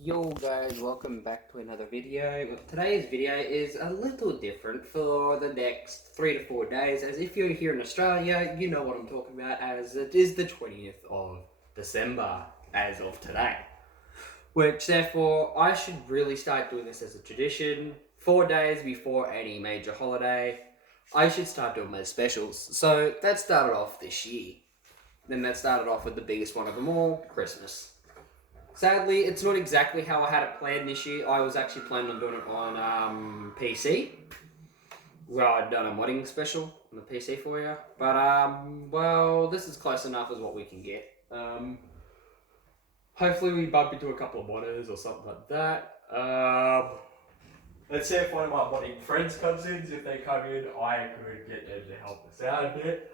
Yo guys, welcome back to another video. Well, today's video is a little different for the next 3 to 4 days, as if you're here in Australia, you know what I'm talking about, as it is the 20th of December as of today. Which therefore, I should really start doing this as a tradition. 4 days before any major holiday, I should start doing my specials. So that started off this year. Then that started off with the biggest one of them all, Christmas. Sadly, it's not exactly how I had it planned this year. I was actually planning on doing it on PC, where I'd done a modding special on the PC for you. But, well, this is close enough as what we can get. Hopefully we bump into a couple of modders or something like that. Let's see if one of my modding friends comes in. If they come in, I could get them to help us out a bit.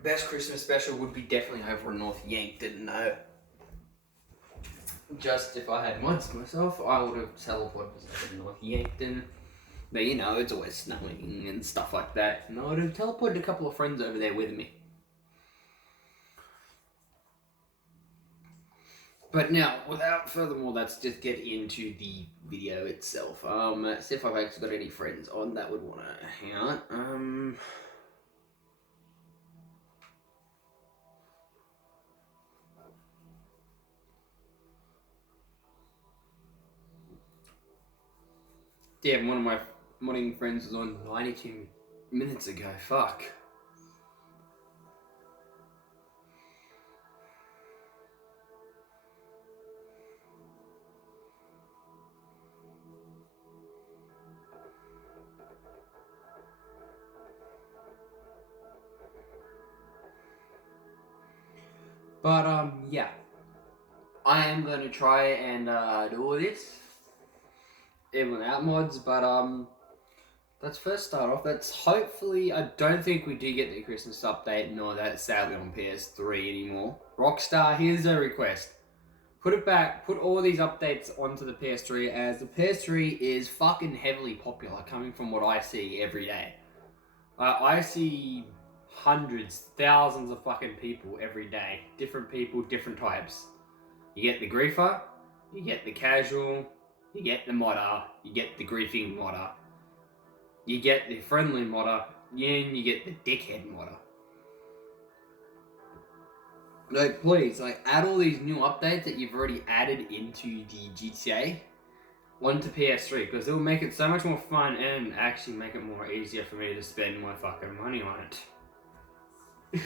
Best Christmas special would be definitely over in North Yankton, no. Just if I had mods myself, I would have teleported to North Yankton. But you know, it's always snowing and stuff like that. And I would have teleported a couple of friends over there with me. But now, without furthermore, let's just get into the video itself. See if I've actually got any friends on that would want to hang out. Damn, one of my modding friends was on 92 minutes ago. Fuck. But, yeah. I am going to try and do all this, even without mods, but let's first start off. Let's hopefully, I don't think we do get the Christmas update, nor that sadly on PS3 anymore. Rockstar, here's a request. Put it back, put all these updates onto the PS3, as the PS3 is fucking heavily popular, coming from what I see every day. I see hundreds, thousands of fucking people every day. Different people, different types. You get the griefer, you get the casual, you get the modder, you get the griefing modder, you get the friendly modder, and you get the dickhead modder. Like, please, like, add all these new updates that you've already added into the GTA onto PS3, because it'll make it so much more fun and actually make it more easier for me to spend my fucking money on it.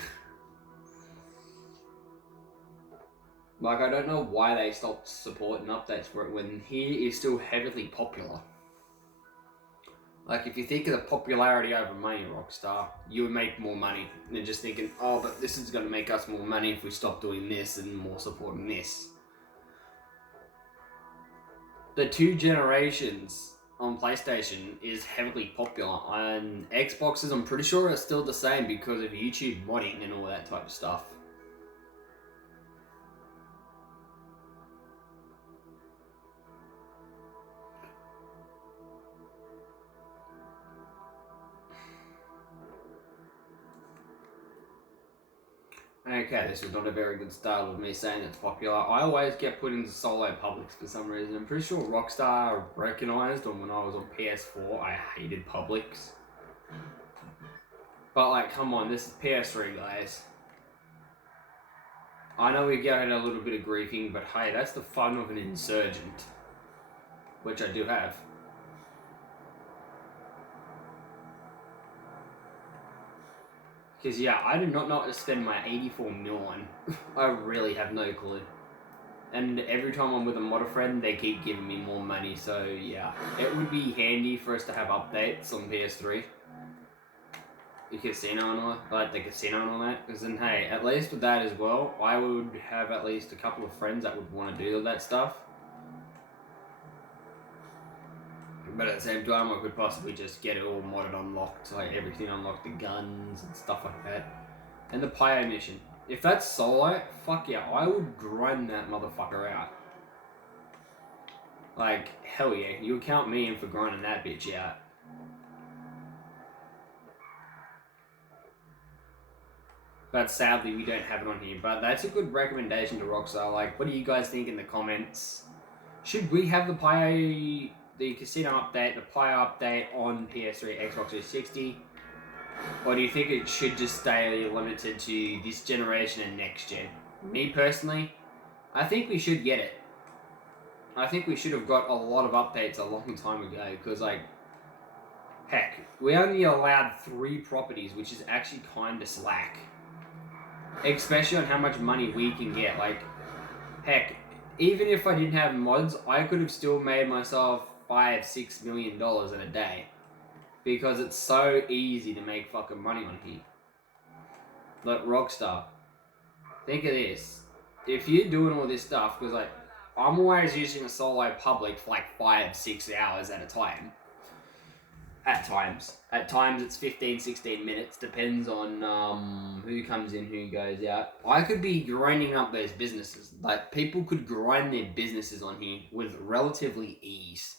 Like, I don't know why they stopped supporting updates for it when he is still heavily popular. Like, if you think of the popularity over money, Rockstar, you would make more money than just thinking, oh, but this is going to make us more money if we stop doing this and more supporting this. The 2 generations on PlayStation is heavily popular. On Xboxes, I'm pretty sure it's still the same because of YouTube modding and all that type of stuff. Okay, this was not a very good start with me saying it's popular. I always get put into solo publics for some reason. I'm pretty sure Rockstar recognised when I was on PS4, I hated publics. But like, come on, this is PS3, guys. I know we get a little bit of griefing, but hey, that's the fun of an insurgent. Which I do have. Because yeah, I do not know what to spend my 84 mil on. I really have no clue. And every time I'm with a modder friend, they keep giving me more money, so yeah. It would be handy for us to have updates on PS3. The casino and all, like the casino and all that. Because then hey, at least with that as well, I would have at least a couple of friends that would want to do that stuff. But at the same time, I could possibly just get it all modded unlocked, like everything unlocked, the guns and stuff like that. And the pyro mission. If that's solo, fuck yeah, I would grind that motherfucker out. Like, hell yeah, you would count me in for grinding that bitch out. But sadly, we don't have it on here. But that's a good recommendation to Rockstar. Like, what do you guys think in the comments? Should we have the casino update, the player update on PS3, Xbox 360? Or do you think it should just stay limited to this generation and next gen? Me personally, I think we should get it. I think we should have got a lot of updates a long time ago, because, like, heck, we only allowed 3 properties, which is actually kind of slack. Especially on how much money we can get. Like, heck, even if I didn't have mods, I could have still made myself $5-6 million in a day. Because it's so easy to make fucking money on here. Like, Rockstar, think of this. If you're doing all this stuff, because, like, I'm always using a solo public for like 5-6 hours at a time. At times. At times it's 15-16 minutes. Depends on who comes in, who goes out. I could be grinding up those businesses. Like, people could grind their businesses on here with relatively ease.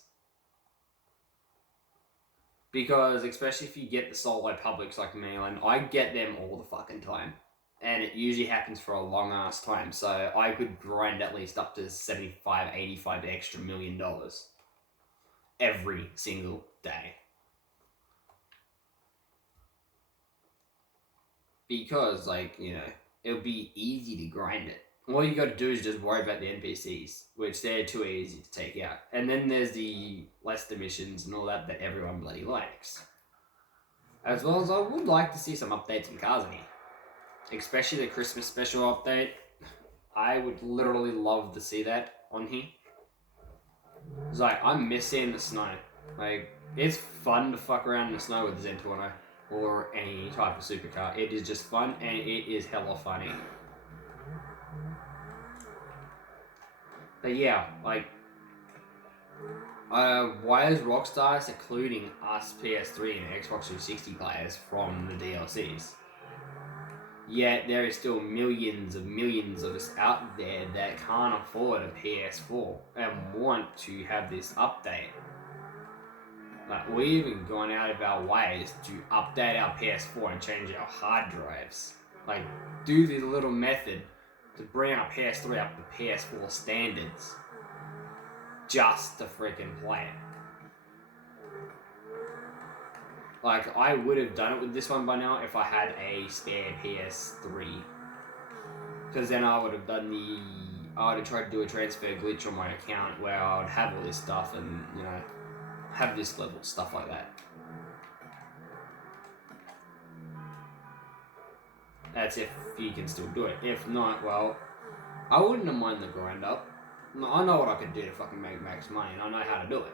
Because, especially if you get the solo publics like me, and I get them all the fucking time. And it usually happens for a long ass time. So I could grind at least up to 75, 85 extra $1 million. Every single day. Because, like, you know, it'll be easy to grind it. All you gotta do is just worry about the NPCs, which they're too easy to take out. And then there's the Leicester missions and all that everyone bloody likes. As well as I would like to see some updates in cars in here. Especially the Christmas special update. I would literally love to see that on here. It's like, I'm missing the snow. Like, it's fun to fuck around in the snow with the Zentorno or any type of supercar. It is just fun, and it is hella funny. But yeah, like, why is Rockstar secluding us PS3 and Xbox 360 players from the DLCs? Yet there is still millions of us out there that can't afford a PS4 and want to have this update. Like, we've even gone out of our ways to update our PS4 and change our hard drives. Like, do the little method to bring our PS3 up to PS4 standards. Just to freaking play it. Like, I would have done it with this one by now if I had a spare PS3. Because then I would have tried to do a transfer glitch on my account where I would have all this stuff and, you know, have this level, stuff like that. That's if you can still do it. If not, well, I wouldn't have minded the grind up. I know what I could do to fucking make max money, and I know how to do it.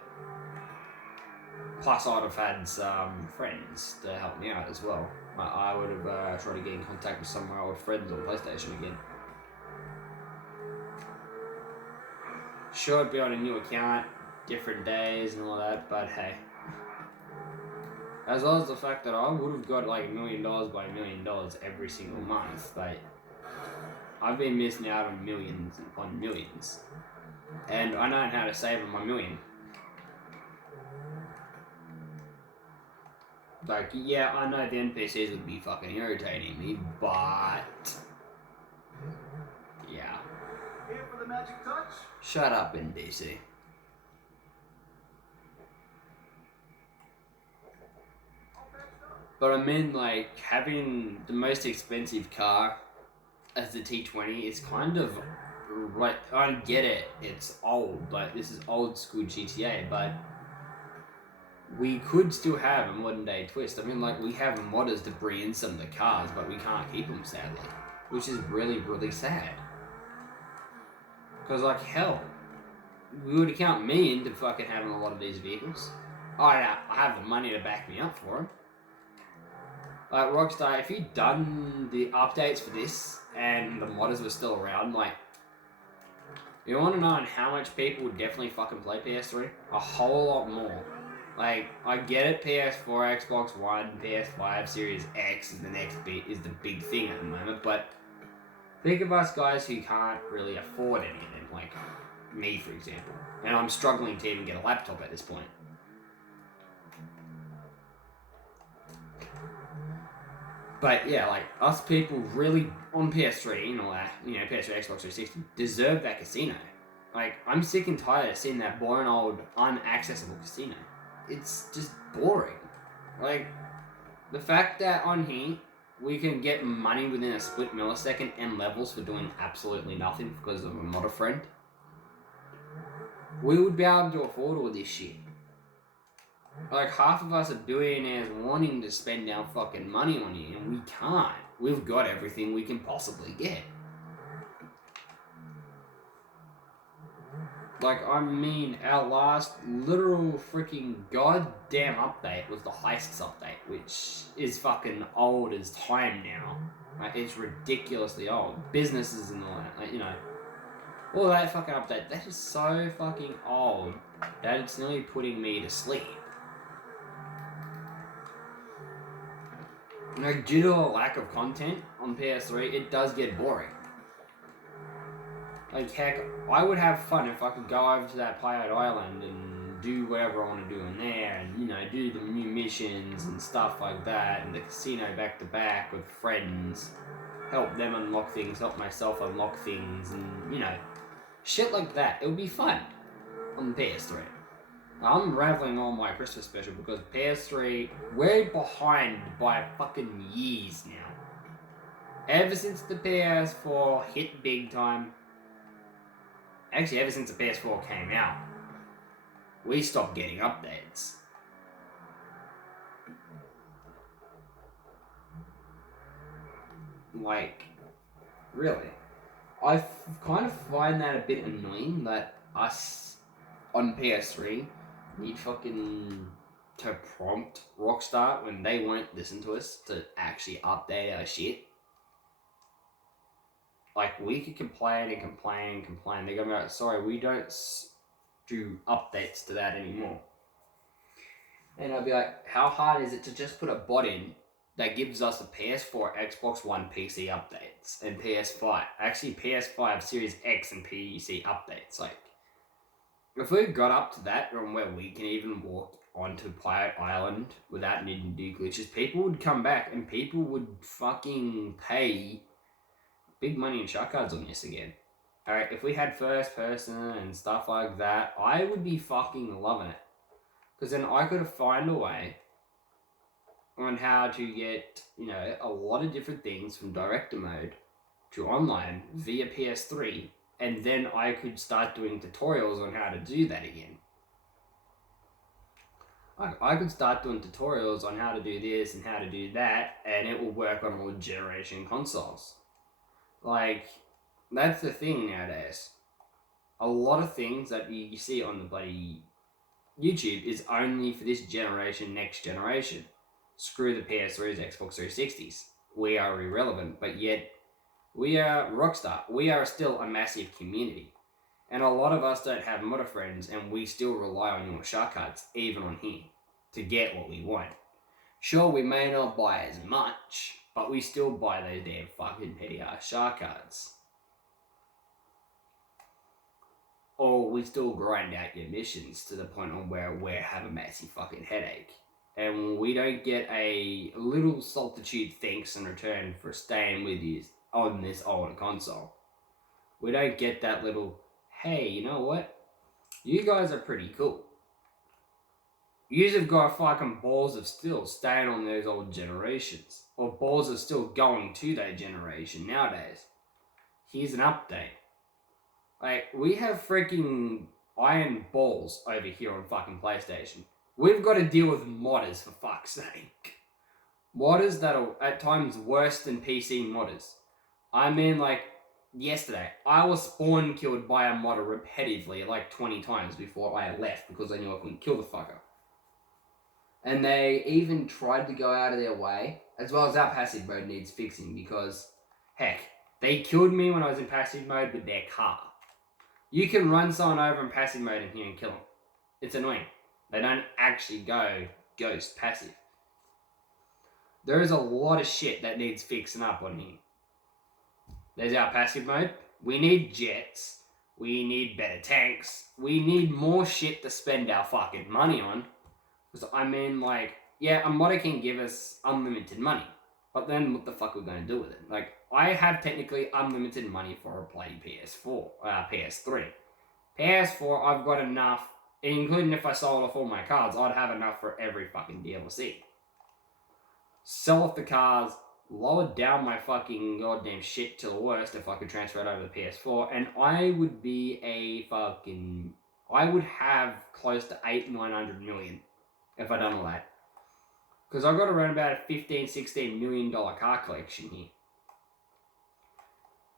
Plus, I'd have had some friends to help me out as well. I would have tried to get in contact with some of my old friends on PlayStation again. Sure, it'd be on a new account, different days and all that, but hey. As well as the fact that I would have got like $1 million by $1 million every single month, but I've been missing out on millions upon millions. And I know how to save on my million. Like, yeah, I know the NPCs would be fucking irritating me, but yeah. Here for the magic touch? Shut up, NPC. But I mean, like, having the most expensive car as the T20 is kind of right. I get it, it's old, like, this is old school GTA, but we could still have a modern day twist. I mean, like, we have modders to bring in some of the cars, but we can't keep them, sadly. Which is really, really sad. Because, like, hell, we would count me into fucking having a lot of these vehicles. I have the money to back me up for them. Like, Rockstar, if you'd done the updates for this and the modders were still around, like, you want to know how much people would definitely fucking play PS3? A whole lot more. Like, I get it, PS4, Xbox One, PS5, Series X is the big thing at the moment, but think of us guys who can't really afford any of them, like me, for example. And I'm struggling to even get a laptop at this point. But yeah, like us people really on PS3 and all that, PS3, Xbox 360 deserve that casino. Like I'm sick and tired of seeing that boring old unaccessible casino. It's just boring. Like the fact that on here we can get money within a split millisecond and levels for doing absolutely nothing because of a modder friend. We would be able to afford all this shit. Like half of us are billionaires wanting to spend our fucking money on it, and we can't. We've got everything we can possibly get. Like, I mean, our last literal freaking goddamn update was the Heists update, which is fucking old as time now. Like, it's ridiculously old. Businesses and all that, like, all that fucking update, that is so fucking old that it's nearly putting me to sleep. Due to a lack of content on PS3, it does get boring. Like, heck, I would have fun if I could go over to that Pirate Island and do whatever I want to do in there and, do the new missions and stuff like that and the casino back to back with friends. Help them unlock things, help myself unlock things and, shit like that. It would be fun on PS3. I'm raveling on my Christmas special because PS3, we're behind by fucking years now. Ever since the PS4 hit big time, actually ever since the PS4 came out, we stopped getting updates. Like, really. I kind of find that a bit annoying that us on PS3 need fucking to prompt Rockstar when they won't listen to us to actually update our shit. Like, we could complain and complain and complain. They're gonna be like, sorry, we don't do updates to that anymore. And I'll be like, how hard is it to just put a bot in that gives us the PS4, Xbox One, PC updates, and PS5, actually PS5, Series X and PC updates? Like, if we got up to that from where we can even walk onto Pirate Island without needing to do glitches, people would come back and people would fucking pay big money in shark cards on this again. Alright, if we had first person and stuff like that, I would be fucking loving it. Because then I could find a way on how to get, a lot of different things from director mode to online via PS3, and then I could start doing tutorials on how to do that again. I could start doing tutorials on how to do this and how to do that, and it will work on all generation consoles. Like, that's the thing nowadays. A lot of things that you see on the bloody YouTube is only for this generation, next generation. Screw the PS3s, Xbox 360s. We are irrelevant, but yet we are Rockstar. We are still a massive community. And a lot of us don't have modder friends, and we still rely on your shark cards, even on here, to get what we want. Sure, we may not buy as much, but we still buy those damn fucking petty ass shark cards. Or we still grind out your missions to the point on where we have a massive fucking headache. And we don't get a little saltitude thanks in return for staying with you on this old console. We don't get that little, hey, you know what? You guys are pretty cool. Yous have got fucking balls of steel staying on those old generations. Or balls of steel going to that generation nowadays. Here's an update. Like, we have freaking iron balls over here on fucking PlayStation. We've got to deal with modders, for fuck's sake. Modders that are at times worse than PC modders. I mean, like, yesterday, I was spawn killed by a modder repetitively like 20 times before I left because I knew I couldn't kill the fucker. And they even tried to go out of their way, as well as our passive mode needs fixing because, heck, they killed me when I was in passive mode with their car. You can run someone over in passive mode in here and kill them. It's annoying. They don't actually go ghost passive. There is a lot of shit that needs fixing up on here. There's our passive mode. We need jets. We need better tanks. We need more shit to spend our fucking money on. Because I mean, like, yeah, a modder can give us unlimited money. But then what the fuck are we going to do with it? Like, I have technically unlimited money for a bloody PS3. PS4, I've got enough, including if I sold off all my cards, I'd have enough for every fucking DLC. Sell off the cars, lower down my fucking goddamn shit to the worst if I could transfer it over to the PS4, and I would be I would have close to 900 million if I done all that. Because I've got around about a $15-16 million car collection here.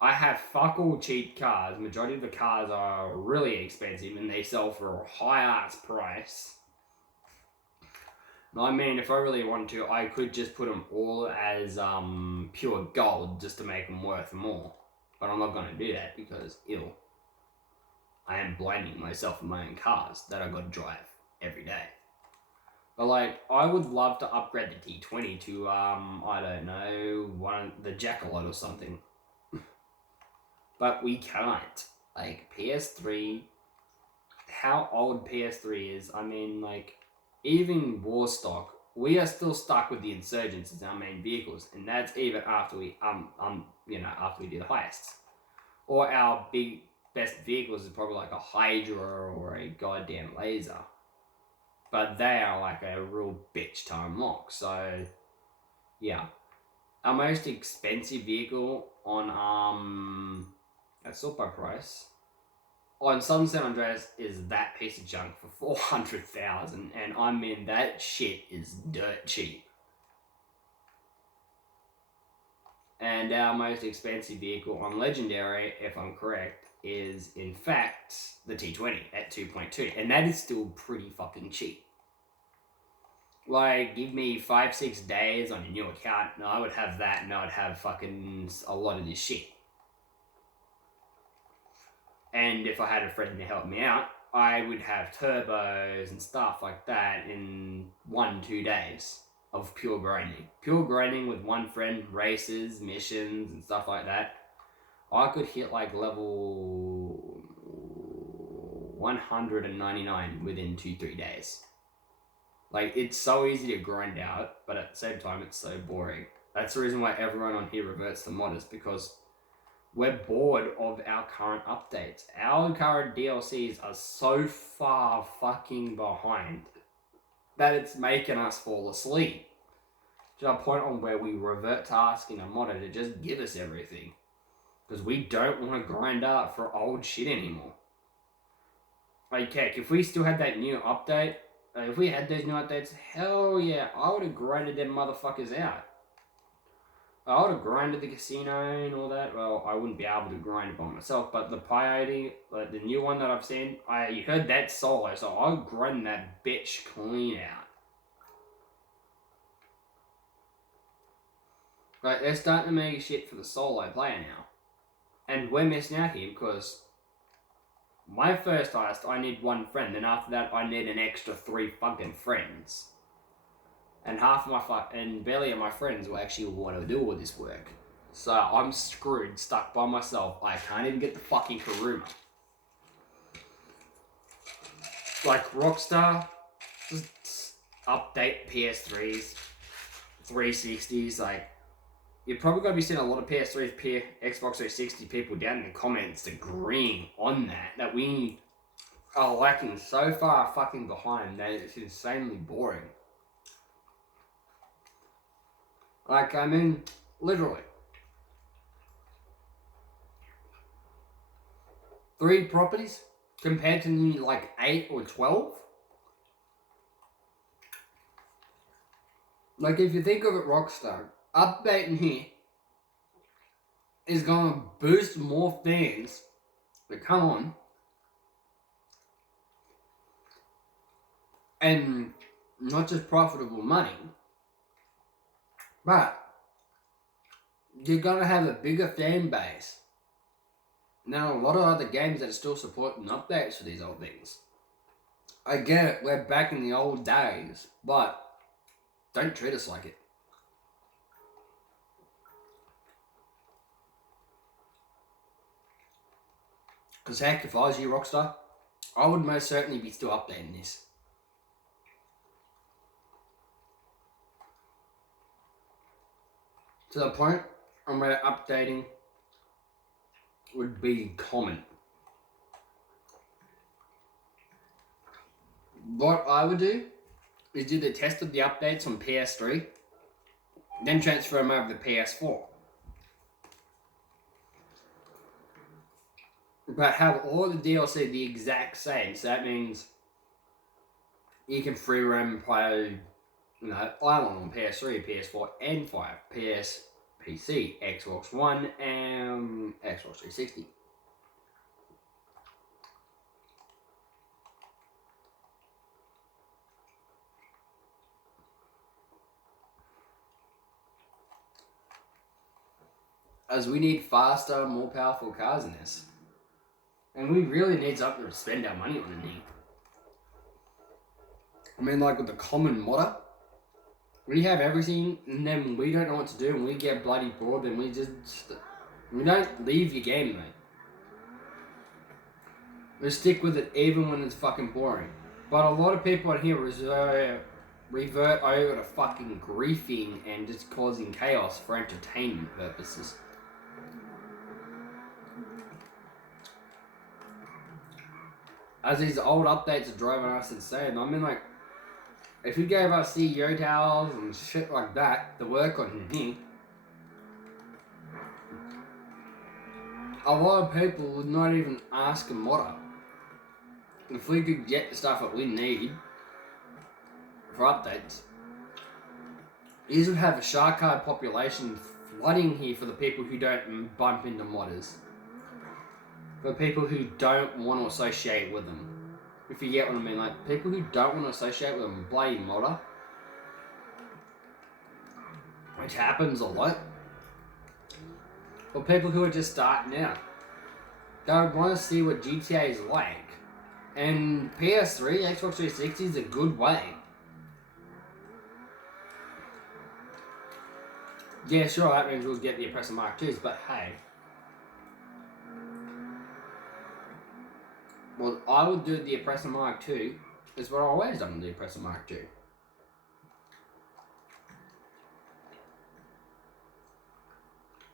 I have fuck all cheap cars. Majority of the cars are really expensive and they sell for a high ass price. I mean, if I really wanted to, I could just put them all as pure gold just to make them worth more. But I'm not going to do that because, I am blinding myself with my own cars that I got to drive every day. But like, I would love to upgrade the T20 to, I don't know, the Jackalope or something. But we can't. Like, PS3, how old PS3 is, I mean, like, even Warstock, we are still stuck with the Insurgents as our main vehicles, and that's even after we, after we do the heists. Or our best vehicles is probably like a Hydra or a goddamn laser. But they are like a real bitch to unlock, so, yeah. Our most expensive vehicle on, at sort by price, on Sunset Andreas is that piece of junk for 400,000, and I mean that shit is dirt cheap. And our most expensive vehicle on Legendary, if I'm correct, is in fact the T20 at 2.2, and that is still pretty fucking cheap. Like, give me 5-6 days on a new account, and I would have that, and I would have fucking a lot of this shit. And if I had a friend to help me out, I would have turbos and stuff like that in 1-2 days of pure grinding. Pure grinding with one friend, races, missions, and stuff like that. I could hit like level 199 within 2-3 days. Like, it's so easy to grind out, but at the same time, it's so boring. That's the reason why everyone on here reverts to modders, because we're bored of our current updates. Our current DLCs are so far fucking behind that it's making us fall asleep. To a point on where we revert to asking a modder to just give us everything. Because we don't want to grind out for old shit anymore. Like, heck, if we still had that new update, if we had those new updates, hell yeah, I would have grinded them motherfuckers out. I would have grinded the casino and all that. Well, I wouldn't be able to grind it by myself, but the Peyote, like the new one that I've seen, you heard that solo, so I would grind that bitch clean out. Like, they're starting to make shit for the solo player now. And we're missing out here because my first heist, I need one friend, then after that, I need an extra 3 fucking friends. And barely of my friends will actually want to do all this work. So I'm screwed, stuck by myself. I can't even get the fucking Karuma. Like, Rockstar, just update PS3s, 360s, like, you're probably going to be seeing a lot of PS3s, Xbox 360 people down in the comments agreeing on that we are lacking so far fucking behind that it's insanely boring. Like, I mean, literally. 3 properties compared to like 8 or 12? Like, if you think of it, Rockstar, updating here is going to boost more fans that come on and not just profitable money, but you're going to have a bigger fan base. Now, a lot of other games that are still supporting updates for these old things. I get it, we're back in the old days, but don't treat us like it. Because heck, if I was you, Rockstar, I would most certainly be still updating this. To the point where updating would be common. What I would do is do the test of the updates on PS3, then transfer them over to PS4. But have all the DLC the exact same, so that means you can free roam play, Island on PS3, PS4, and 5, PS, PC, Xbox One, and Xbox 360. As we need faster, more powerful cars in this. And we really need something to spend our money on indeed. I mean, like with the common modder, we have everything, and then we don't know what to do, and we get bloody bored, then we don't leave your game, mate. We stick with it even when it's fucking boring. But a lot of people on here revert over to fucking griefing and just causing chaos for entertainment purposes. As these old updates are driving us insane. I mean, like, if you gave us CEO towels and shit like that to work on here, a lot of people would not even ask a modder. If we could get the stuff that we need for updates, you would have a shark card population flooding here for the people who don't bump into modders. For people who don't want to associate with them. If you get what I mean, like people who don't want to associate with them, bloody modder, which happens a lot. Or people who are just starting out, they want to see what GTA is like. And PS3, Xbox 360 is a good way. Yeah, sure, that means we'll get the Oppressor Mark 2s, but hey. Well, I would do the Oppressor Mark 2. Is what I've always done with the Oppressor Mark 2.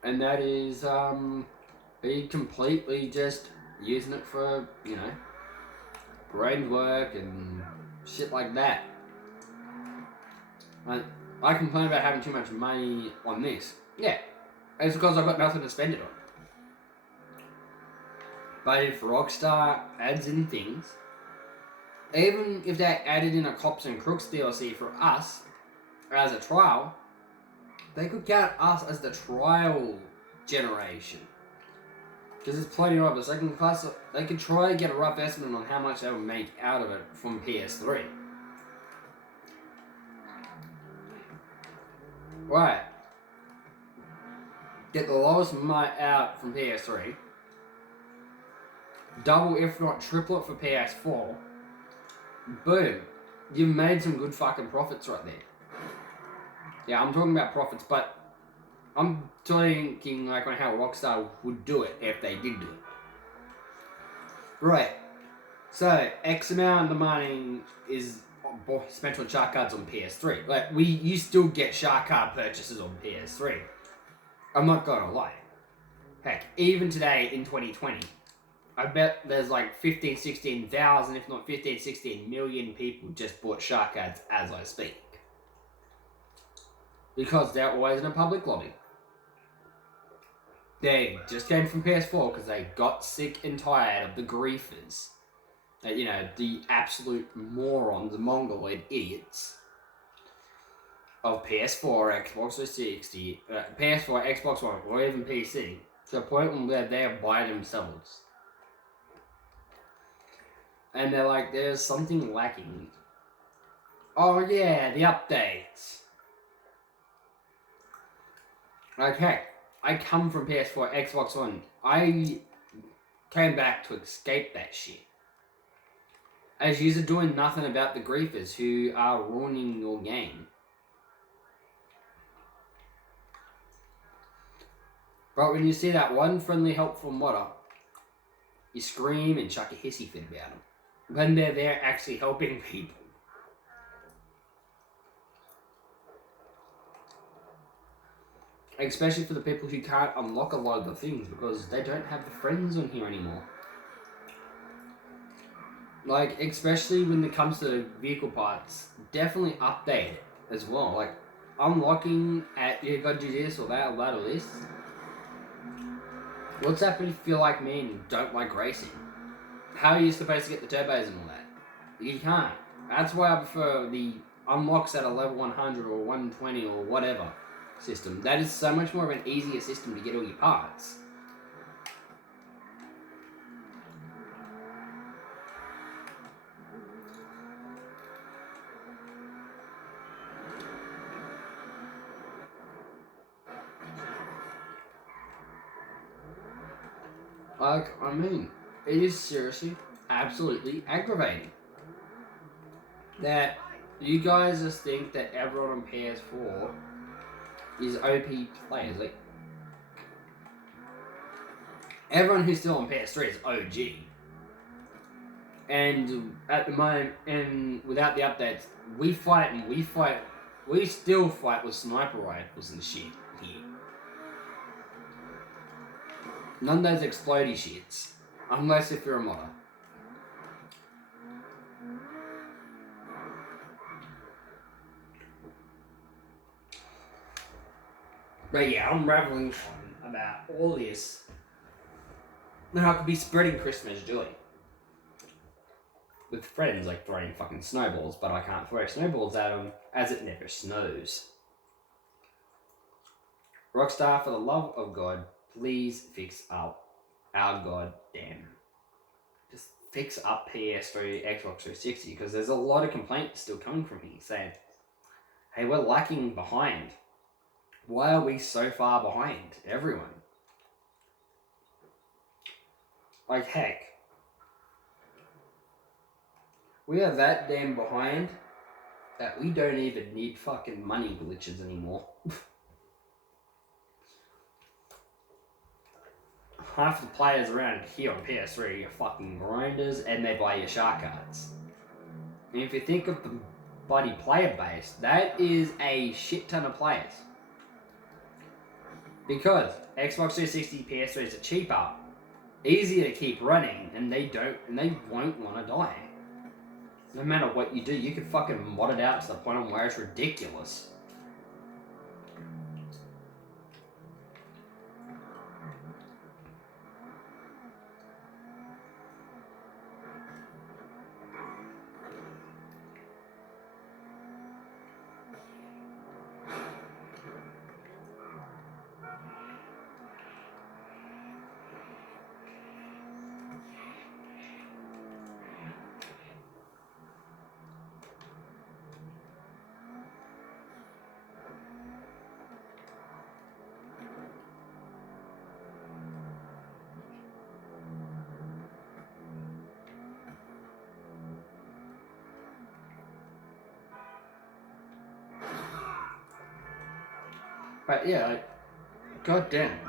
And that is, be completely just using it for, brain work and shit like that. Like, I complain about having too much money on this. Yeah, it's because I've got nothing to spend it on. But if Rockstar adds in things, even if they added in a Cops and Crooks DLC for us as a trial, they could count us as the trial generation. Because there's plenty of us. They could try to get a rough estimate on how much they would make out of it from PS3. Right. Get the lowest amount out from PS3. Double, if not triple it for PS4. Boom. You've made some good fucking profits right there. Yeah, I'm talking about profits, but I'm thinking like on how Rockstar would do it if they did do it. Right. So, X amount of money is spent on shark cards on PS3. Like, you still get shark card purchases on PS3. I'm not gonna lie. Heck, even today in 2020, I bet there's like 16,000, if not 16 million people just bought shark cards as I speak. Because they're always in a public lobby. They just came from PS4 because they got sick and tired of the griefers. The absolute morons, the mongoloid idiots of PS4, Xbox 360, PS4, Xbox One, or even PC, to the point where they're by themselves. And they're like, there's something lacking. Oh yeah, the updates. Okay, I come from PS4, Xbox One. I came back to escape that shit. As you're doing nothing about the griefers who are ruining your game. But when you see that one friendly, helpful modder, you scream and chuck a hissy fit about them. When they're there actually helping people. Especially for the people who can't unlock a lot of the things because they don't have the friends on here anymore. Like, especially when it comes to vehicle parts, definitely update it as well. Like, unlocking at, you gotta do this or that or this. What's happening if you're like me and don't like racing? How are you supposed to get the turbos and all that? You can't. That's why I prefer the unlocks at a level 100 or 120 or whatever system. That is so much more of an easier system to get all your parts. Like, I mean, it is seriously, absolutely aggravating that you guys just think that everyone on PS4 is OP players. Like, everyone who's still on PS3 is OG. And at the moment, and without the updates, we still fight with sniper rifles and shit here. None of those explodey shits. Unless if you're a modder. But yeah, I'm raveling on about all this that I could be spreading Christmas joy. With friends, like throwing fucking snowballs, but I can't throw snowballs at them as it never snows. Rockstar, for the love of God, please fix up our goddamn. Just fix up PS3, Xbox 360, because there's a lot of complaints still coming from me saying, hey, we're lacking behind. Why are we so far behind everyone? Like, heck. We are that damn behind that we don't even need fucking money glitches anymore. Half the players around here on PS3 are fucking grinders and they buy your shark cards. And if you think of the bloody player base, that is a shit ton of players. Because Xbox 360 PS3s are cheaper, easier to keep running, and they won't want to die. No matter what you do, you can fucking mod it out to the point where it's ridiculous. But yeah, like, goddamn.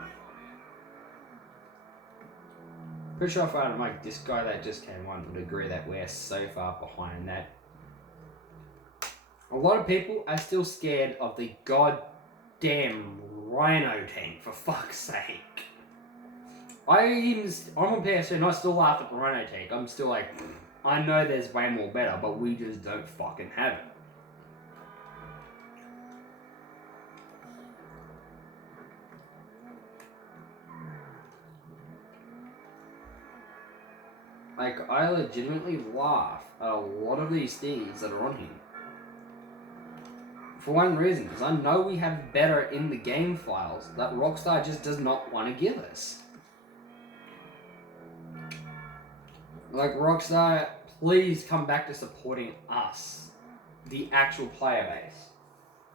Pretty sure if I had like this guy that just came on would agree that we're so far behind that a lot of people are still scared of the goddamn Rhino tank, for fuck's sake. I'm on PS2 and I still laugh at the Rhino tank. I'm still like, I know there's way more better, but we just don't fucking have it. Like, I legitimately laugh at a lot of these things that are on here. For one reason, because I know we have better in the game files that Rockstar just does not want to give us. Like, Rockstar, please come back to supporting us, the actual player base.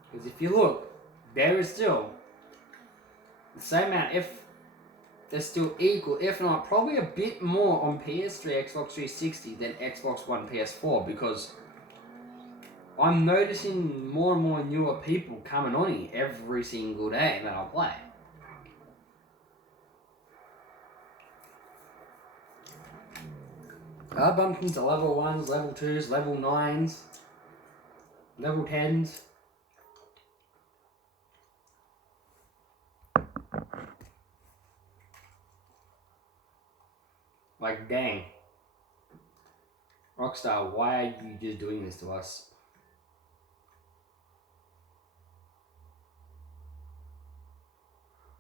Because if you look, there is still the same amount, if they're still equal, if not probably a bit more on PS3, Xbox 360 than Xbox One, PS4, because I'm noticing more and more newer people coming on here every single day that I play. I bumped into level 1s, level 2s, level 9s, level 10s. Like, dang. Rockstar, why are you just doing this to us?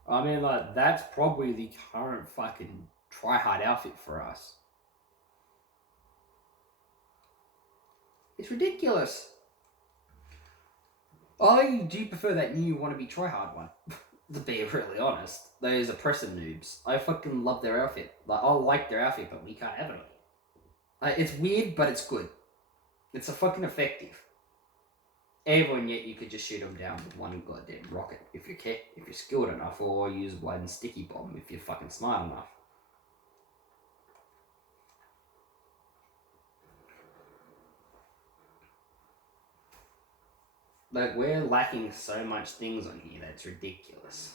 I mean, like, that's probably the current fucking try-hard outfit for us. It's ridiculous. Do you prefer that new wannabe try-hard one? To be really honest. Those oppressor noobs. I fucking love their outfit. Like, I like their outfit, but we can't have it. Like, it's weird, but it's good. It's a fucking effective. Everyone, yet you could just shoot them down with one goddamn rocket if you're skilled enough, or use one sticky bomb if you're fucking smart enough. Like, we're lacking so much things on here that's ridiculous.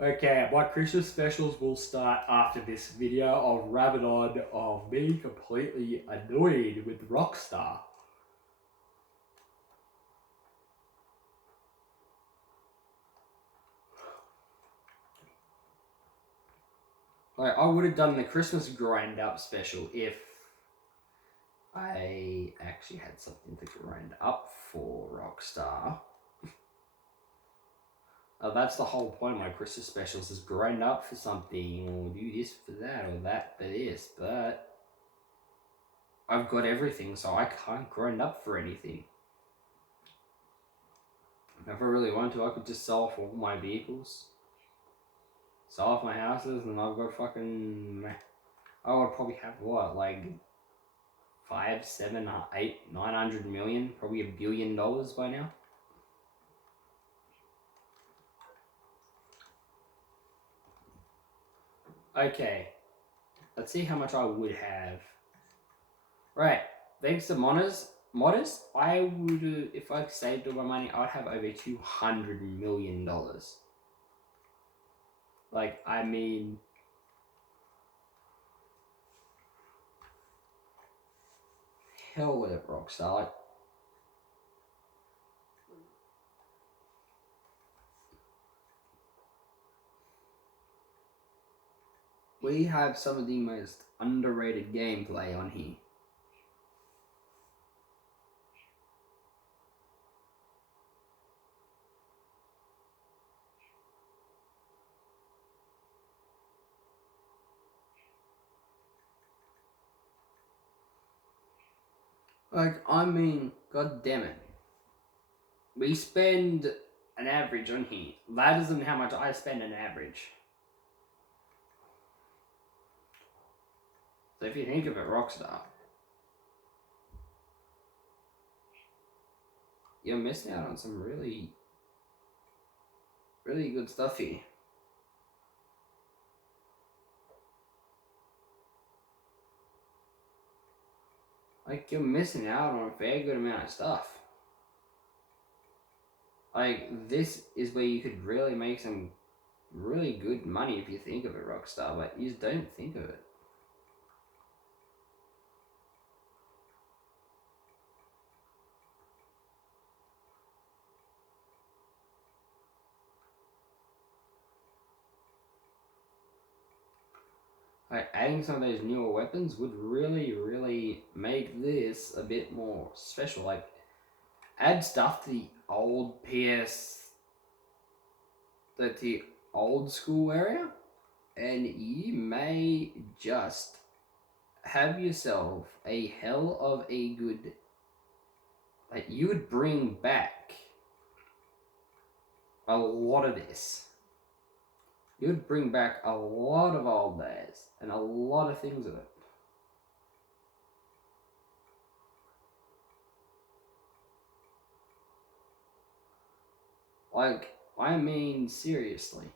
Okay, my Christmas specials will start after this video of Ramadan of me completely annoyed with Rockstar. Like, I would have done the Christmas grind up special if I actually had something to grind up for Rockstar. That's the whole point of my Christmas specials, is grind up for something, or do this for that, or that for this, but I've got everything, so I can't grind up for anything. If I really want to, I could just sell off all my vehicles, sell off my houses, and I've got fucking... I would probably have, what, like 5, 7, 8, 900 million, probably $1 billion by now. Okay, let's see how much I would have. Right, thanks to modders, I would, if I saved all my money, I would have over $200 million. Like, I mean, hell with it, Rockstar. We have some of the most underrated gameplay on here. Like, I mean, god damn it. We spend an average on here. That isn't how much I spend an average. So if you think of it, Rockstar, you're missing out on some really, really good stuff here. Like, you're missing out on a fair good amount of stuff. Like, this is where you could really make some really good money if you think of it, Rockstar, but you just don't think of it. Like, adding some of those newer weapons would really, really make this a bit more special. Like, add stuff to the old the old school area, and you may just have yourself a hell of a good... Like, you would bring back a lot of this. You would bring back a lot of old days and a lot of things of it. Like, I mean, seriously.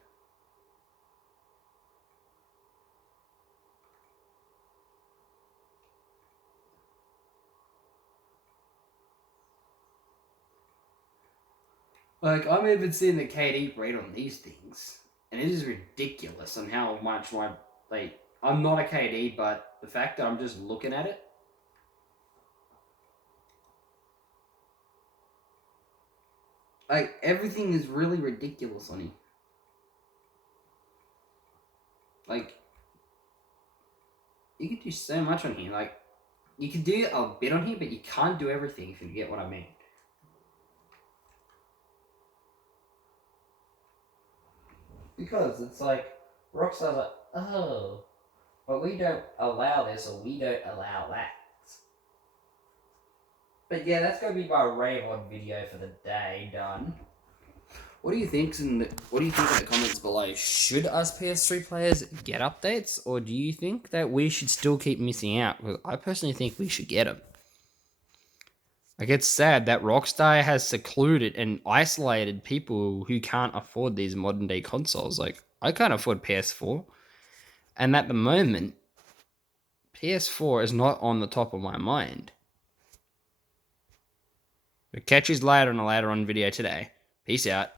Like, I'm even seeing the KD rate on these things, and it is ridiculous on how much my... Like, I'm not a KD, but the fact that I'm just looking at it, like, everything is really ridiculous on here. Like, you could do so much on here. Like, you can do a bit on here, but you can't do everything, if you get what I mean. Because it's like, Rockstar's like, oh, but we don't allow this, or we don't allow that. But yeah, that's going to be my rave on video for the day. Done. What do you think in the comments below? Should us PS3 players get updates, or do you think that we should still keep missing out? Because I personally think we should get them. Like, it's sad that Rockstar has secluded and isolated people who can't afford these modern day consoles. Like, I can't afford PS4, and at the moment, PS4 is not on the top of my mind. But catch you later on a later on video today. Peace out.